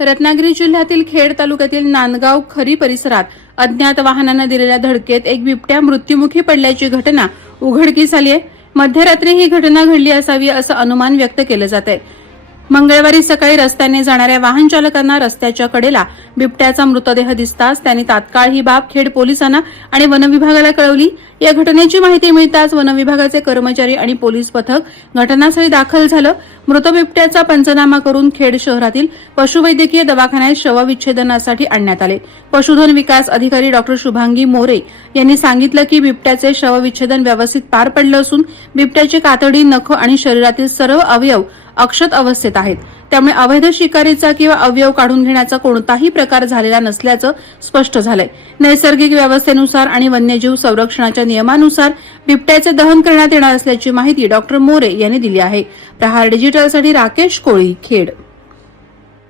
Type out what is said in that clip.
रत्नागिरी जिल्ह्यातील खेड तालुक्यातील नांदगाव खरी परिसरात अज्ञात वाहनानं दिलेल्या धडकेत एक बिबट्या मृत्युमुखी पडल्याची घटना उघडकीस आली आहे मध्यरात्री ही घटना घडली असावी असं अनुमान व्यक्त केलं जात आहे मंगळवारी सकाळी रस्त्याने जाणाऱ्या वाहन चालकांना रस्त्याच्या कडेला बिबट्याचा मृतदेह दिसताच त्यांनी तात्काळ ही बाब खेड पोलिसांना आणि वनविभागाला कळवली. या घटनेची माहिती मिळताच वनविभागाचे कर्मचारी आणि पोलीस पथक घटनास्थळी दाखल झालं. मृत बिबट्याचा पंचनामा करून खेड शहरातील पशुवैद्यकीय दवाखान्यात शवविच्छेदनासाठी आणण्यात आले. पशुधन विकास अधिकारी डॉक्टर शुभांगी मोरे यांनी सांगितलं की बिबट्याचे शवविच्छेदन व्यवस्थित पार पडलं असून बिबट्याची कातडी नख आणि शरीरातील सर्व अवयव अक्षत अवस्थेत आहेत. त्यामुळे अवैध शिकारीचा किंवा अवयव काढून घेण्याचा कोणताही प्रकार झालेला नसल्याचं स्पष्ट झालंय. नैसर्गिक व्यवस्थेनुसार आणि वन्यजीव संरक्षणाच्या नियमानुसार बिबट्याचे दहन करण्यात येणार असल्याची माहिती डॉक्टर मोरे यांनी दिली आहे. प्रहार डिजिटलसाठी राकेश कोळी खेड